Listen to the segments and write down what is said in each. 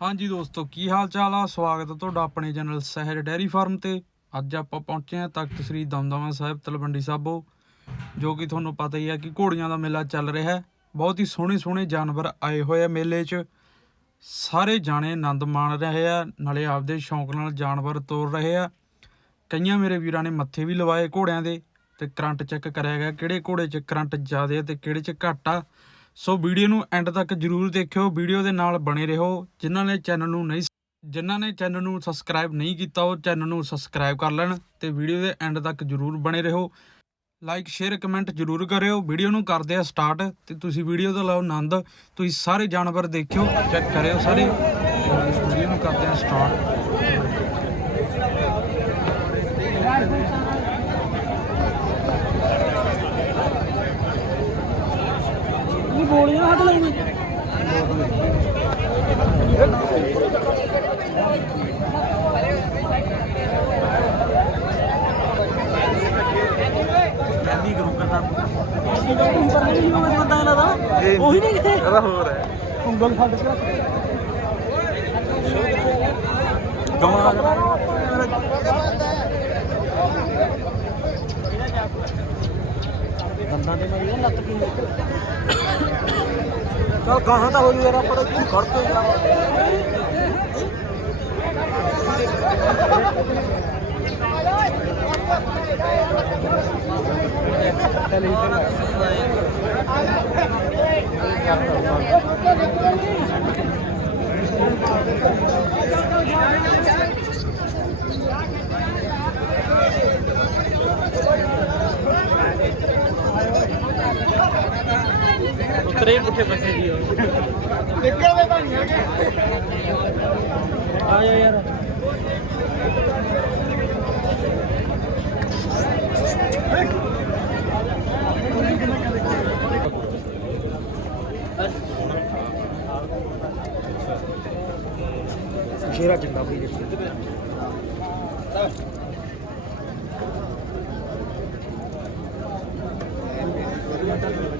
ਹਾਂਜੀ ਦੋਸਤੋ, ਕੀ ਹਾਲ ਚਾਲ ਆ? ਸਵਾਗਤ ਹੈ ਤੁਹਾਡਾ ਆਪਣੇ ਚੈਨਲ ਸਹਿਰ ਡੈਰੀ ਫਾਰਮ ਤੇ। ਅੱਜ ਆਪਾਂ ਪਹੁੰਚੇ ਹਾਂ ਤਖਤ ਸ੍ਰੀ ਦਮਦਮਾ ਸਾਹਿਬ ਤਲਵੰਡੀ ਸਾਬੋ, ਜੋ ਕਿ ਤੁਹਾਨੂੰ ਪਤਾ ਹੀ ਆ ਕਿ ਘੋੜੀਆਂ ਦਾ ਮੇਲਾ ਚੱਲ ਰਿਹਾ ਹੈ। ਬਹੁਤ ਹੀ ਸੋਹਣੇ ਸੋਹਣੇ ਜਾਨਵਰ ਆਏ ਹੋਏ ਆ ਮੇਲੇ 'ਚ। ਸਾਰੇ ਜਾਣੇ ਆਨੰਦ ਮਾਣ ਰਹੇ ਆ, ਨਾਲੇ ਆਪਦੇ ਸ਼ੌਂਕ ਨਾਲ ਜਾਨਵਰ ਤੋਰ ਰਹੇ ਆ। ਕਈਆਂ ਮੇਰੇ ਵੀਰਾਂ ਨੇ ਮੱਥੇ ਵੀ ਲਵਾਏ ਘੋੜਿਆਂ ਦੇ, ਤੇ ਕਰੰਟ ਚੈੱਕ ਕਰਿਆ ਗਿਆ ਕਿਹੜੇ ਘੋੜੇ 'ਚ ਕਰੰਟ ਜ਼ਿਆਦਾ ਹੈ ਤੇ ਕਿਹੜੇ 'ਚ ਘੱਟ ਆ। ਸੋ ਵੀਡੀਓ ਨੂੰ ਐਂਡ ਤੱਕ ਜਰੂਰ ਦੇਖਿਓ। ਵੀਡੀਓ ਦੇ ਨਾਲ ਬਣੇ ਰਹੋ। ਜਿਨ੍ਹਾਂ ਨੇ ਚੈਨਲ ਨੂੰ ਨਹੀਂ ਜਿਨ੍ਹਾਂ ਨੇ ਚੈਨਲ ਨੂੰ ਸਬਸਕ੍ਰਾਈਬ ਨਹੀਂ ਕੀਤਾ, ਉਹ ਚੈਨਲ ਨੂੰ ਸਬਸਕ੍ਰਾਈਬ ਕਰ ਲੈਣ ਤੇ ਵੀਡੀਓ ਦੇ ਐਂਡ ਤੱਕ ਜਰੂਰ ਬਣੇ ਰਹੋ। ਲਾਈਕ, ਸ਼ੇਅਰ, ਕਮੈਂਟ ਜਰੂਰ ਕਰਿਓ। ਵੀਡੀਓ ਨੂੰ ਕਰਦੇ ਆ ਸਟਾਰਟ ਤੇ ਤੁਸੀਂ ਵੀਡੀਓ ਦਾ ਲਓ ਆਨੰਦ। ਤੁਸੀਂ ਸਾਰੇ ਜਾਨਵਰ ਦੇਖਿਓ, ਚੈੱਕ ਕਰਿਓ ਸਾਰੇ। ਵੀਡੀਓ ਨੂੰ ਕਰਦੇ ਆ ਸਟਾਰਟ। ਗੋਲੀਆਂ ਹੱਥ ਲਾਉਣੀ ਕੈਂਦੀ ਕਰੂ ਕਰਦਾ ਬੰਦਾ ਇਹਨਾਂ ਦਾ ਉਹੀ ਨਹੀਂ ਇਹਦਾ ਹੋਰ ਹੈ। ਉਂਗਲ ਫੜ ਕੇ ਰੱਖ। ਗਾਉਣਾ ਦੰਦਾਂ ਤੇ ਮਾਰੀ ਲੱਤ ਕੀ ਚਲ ਗਾਹਾਂ ਤਾਂ ਹੋ ਜੂ ਯਾਰ ਆਪਾਂ ਤਾਂ ਇੱਥੇ ਖੜ ਕੇ ਉਤਰੇ ਪੁੱਠੇ ਬੱਸੇ ਦੀ ਨਿਕਲ ਵੇ ਭਾਣੀਆਂ ਆ ਜਾ ਯਾਰ ਸ਼ੇਰਾ ਚੰਗਾ ਬਈ ਦੇਖੀ ਕੋਈ ਨਾ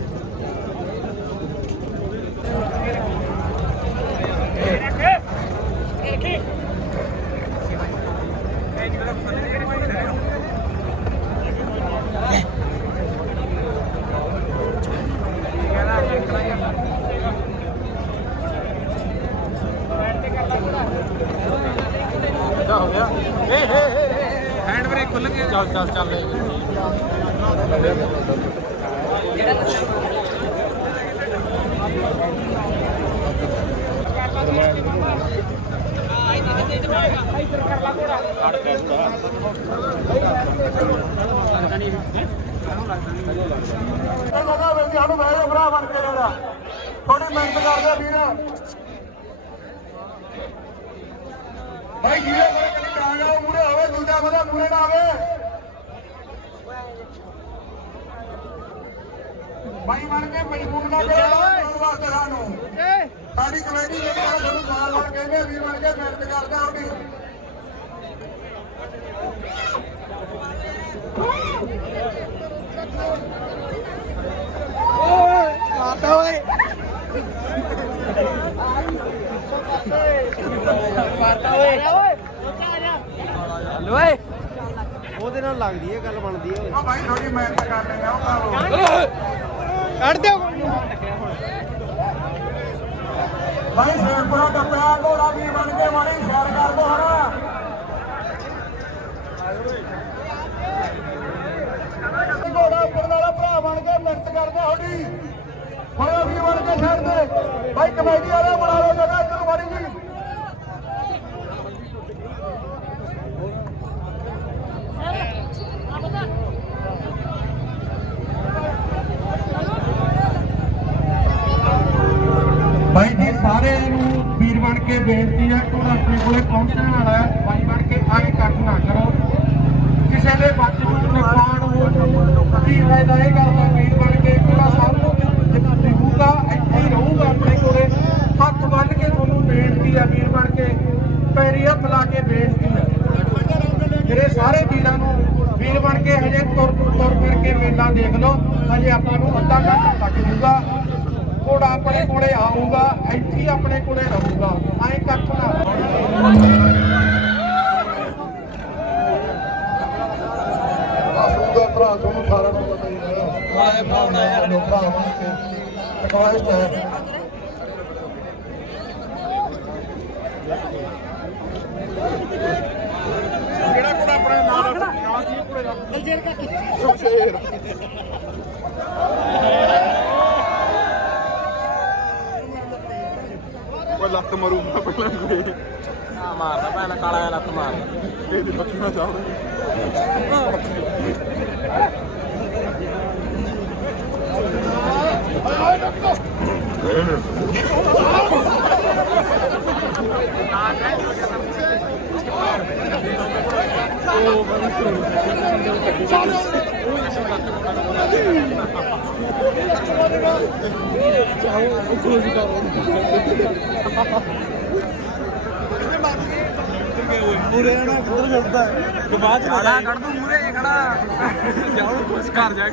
ਹੋ ਗਿਆ ਏ ਹੇ ਹੇ ਹੈਂਡ ਬ੍ਰੇਕ ਖੁੱਲ ਗਿਆ ਚੱਲ ਚੱਲ ਚੱਲ ਬੰਦੀ ਸਾਨੂੰ ਮੇਰੇ ਭਰਾ ਬਣ ਕੇ ਜਿਹੜਾ ਥੋੜੀ ਮਿਹਨਤ ਕਰਦੇ ਵੀਰ ਭਾਈ ਜਿਹਦੇ ਕੋਲ ਕਦੀ ਟਾਂਗਾ ਮੂਰੇ ਹੋਵੇ ਦੂਜਾ ਬੰਦਾ ਮੂਰੇ ਨਾ ਆਵੇ। ਭਾਈ ਬਣ ਕੇ ਮਜਬੂਰ ਨਾ ਕਰੋ ਵਾਸਤੇ ਸਾਨੂੰ। ਸਾਡੀ ਕਮੇਟੀ ਜਿਹੜੀ ਆ ਤੁਹਾਨੂੰ ਮਾਰ ਮਾਰ ਕਹਿੰਦੇ ਵੀਰ ਬਣ ਕੇ ਮਿਹਨਤ ਕਰਦੇ ਆਤਾ ਓਏ। ਮਾਰਤਾ ਓਏ। ਹਲੋ ਓਏ। ਉਹਦੇ ਨਾਲ ਲੱਗਦੀ ਹੈ ਗੱਲ ਬਣਦੀ ਹੈ। ਉਹ ਭਾਈ ਥੋੜੀ ਮਿਹਨਤ ਕਰ ਲੈਂਦੇ ਆ ਉਹ ਕਰੋ ਕੱਢ ਦਿਓ। ਭਾਈ ਸ਼ੇਰਪੁਰਾ ਟੱਪਿਆ ਘੋੜਾ ਵੀ ਬਣ ਕੇ ਮਾੜੀ ਸ਼ੇਰ ਕਰ ਦੋ ਹਰ ਘੋੜਾ ਉੱਪਰ ਵਾਲਾ ਭਰਾ ਬਣ ਕੇ ਮਿਹਨਤ ਕਰਦਾ ਹੋਡੀ ਹੋਇਆ ਵੀ ਬਣ ਕੇ ਛੱਡ ਦੇ। ਭਾਈ ਕਮੇਟੀ ਵਾਲੇ ਬਣਾ ਲਓ ਜਗ੍ਹਾ ਇੱਧਰ ਮਾੜੀ ਜੀ। ਬਾਈ ਜੀ ਸਾਰੇ ਨੂੰ ਵੀਰ ਬਣ ਕੇ ਬੇਨਤੀ ਹੈ ਕਿ ਆਪਣੇ ਕੋਲੇ ਪਹੁੰਚਣ ਵਾਲਾ ਹੈ। ਬਾਈ ਬਣ ਕੇ ਆਏ, ਇਕੱਠ ਨਾ ਕਰੋ। ਕਿਸੇ ਦੇ ਬੱਚ ਨੂੰ ਨੁਕਸਾਨ ਹੋ ਕੀ ਫਾਇਦਾ ਇਹ ਕਰਦਾ ਵੀਰ ਬਣ ਕੇ? ਕੋਲਾ ਸਭ ਨੂੰ ਦਿਖੂਗਾ ਇੱਥੇ ਹੀ ਰਹੂਗਾ ਆਪਣੇ ਕੋਲੇ। ਹੱਥ ਬੰਨ ਕੇ ਤੁਹਾਨੂੰ ਬੇਨਤੀ ਹੈ ਵੀਰ ਬਣ ਕੇ। ਪੈਰੀ ਹੱਥ ਲਾ ਕੇ ਬੇਨਤੀ ਹੈ। ਜਿਹੜੇ ਸਾਰੇ ਵੀਰਾਂ ਨੂੰ ਵੀਰ ਬਣ ਕੇ ਹਜੇ ਤੁਰ ਤੁਰ ਫਿਰ ਕੇ ਮੇਲਾ ਦੇਖ ਲਓ, ਹਜੇ ਆਪਾਂ ਨੂੰ ਅੱਧਾ ਘੰਟਾ ਲੱਗ ਜੂਗਾ ਘੋੜਾ ਆਪਣੇ ਕੋਲੇ ਆਊਗਾ, ਇੱਥੇ ਆਪਣੇ ਕੋਲੇ ਰਹੂਗਾ। ਐਂ ਕੱਖ ਨਾ ਆਸੂਗਾ ਭਰਾ ਤੁਹਾਨੂੰ ਸਾਰਿਆਂ ਨੂੰ ਪਤਾ ਹੀ ਹੈ। ਆਏ ਭਰਾ ਯਾਰ ਭਰਾ ਬਣ ਕੇ ਹੈ। ਕਿਹੜਾ ਕੋੜਾ ਆਪਣੇ ਨਾਲ ਨਾਲ ਦੀ ਕੋੜੇ ਦਾ ਬਲਜੇਰ ਕਾ ਉਹ ਲੱਤ ਮਰੂਗਾ ਪਹਿਲਾਂ ਕੋਈ ਨਾ ਮਾਰਦਾ ਪਹਿਲਾਂ ਕਾਲਾ ਜਿਹਾ ਲੱਤ ਮਾਰਦਾ ਇਹਦੀ ਬੱਚੀਆਂ ਚਾਹਦੇ ਬਾਅਦ ਚ ਖੜਾ ਕੱਢ ਦੂੰ ਮੂਰੇ ਖੜਾ ਜਾਉਂ ਕੁਛ ਕਰ ਜਾ ਭਾਈ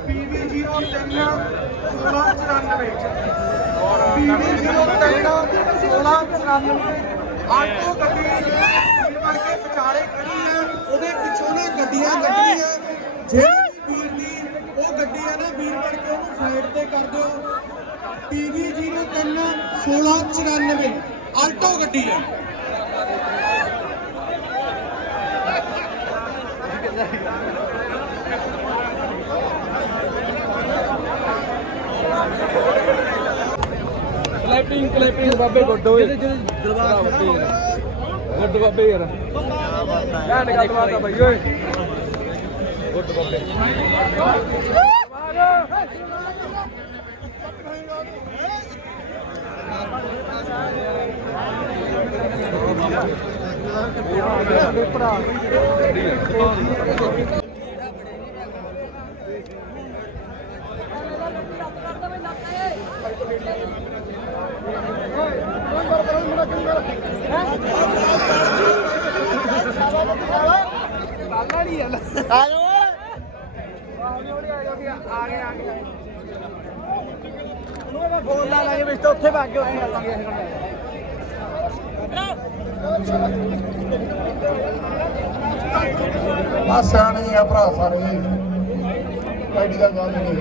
PV03 1694 PV03 1694 ਆਟੋ ਗੱਡੀ ਜਿਵੇਂ ਕੇ ਵਿਚਾਲੇ ਖੜੀ ਹੈ ਉਹਦੇ ਪਿੱਛੋਂ ਨਾ ਗੱਡੀਆਂ ਗੱਡੀਆਂ ਜਿਹੜੀ ਵੀਰ ਦੀ ਉਹ ਗੱਡੀ ਹੈ ਨਾ ਵੀਰ ਬਣ ਕੇ ਉਹਨੂੰ ਸਾਈਡ ਤੇ ਕਰ ਦਿਓ PV03 1694 ਆਟੋ ਗੱਡੀ ਹੈ। ਕਲੈਪਿੰਗ ਕਲੈਪਿੰਗ ਬਾਬੇ ਗੁੱਡੋ ਓਏ ਦਰਬਾਰ ਗੁੱਡ ਬਾਬੇ ਯਾਰ। ਘੈਂਟ ਗੱਲ ਬਾਤ ਆ ਬਾਈ ਓਏ। ਗੁੱਡ ਬਾਬੇ। ਆ ਸਿਆਣੇ ਆ ਭਰਾ ਸਾਰੇ ਐਡੀ ਦਾ ਗੱਲ ਨਹੀਂ